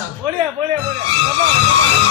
साहब। बोलिए बोलिए बोलिए।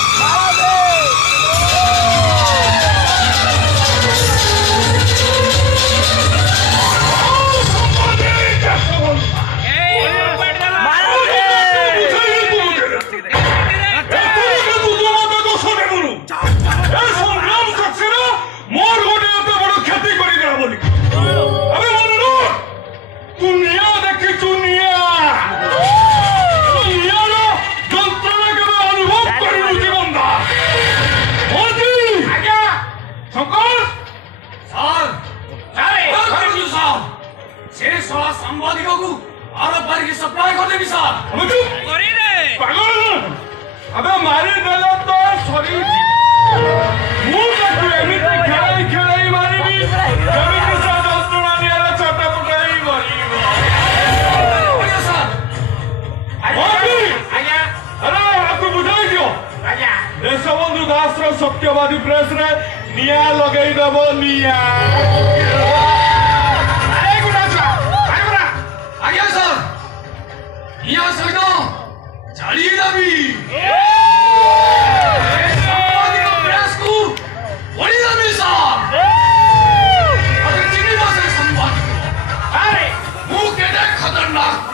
सत्यवादी प्रेस रे निया लगई देबो निया आज्ञा सर निया सहित जाली दाबी प्रेस को बड़ी दाबी सर अरे चिनी भाषा संवाद अरे वो केडे खतरनाक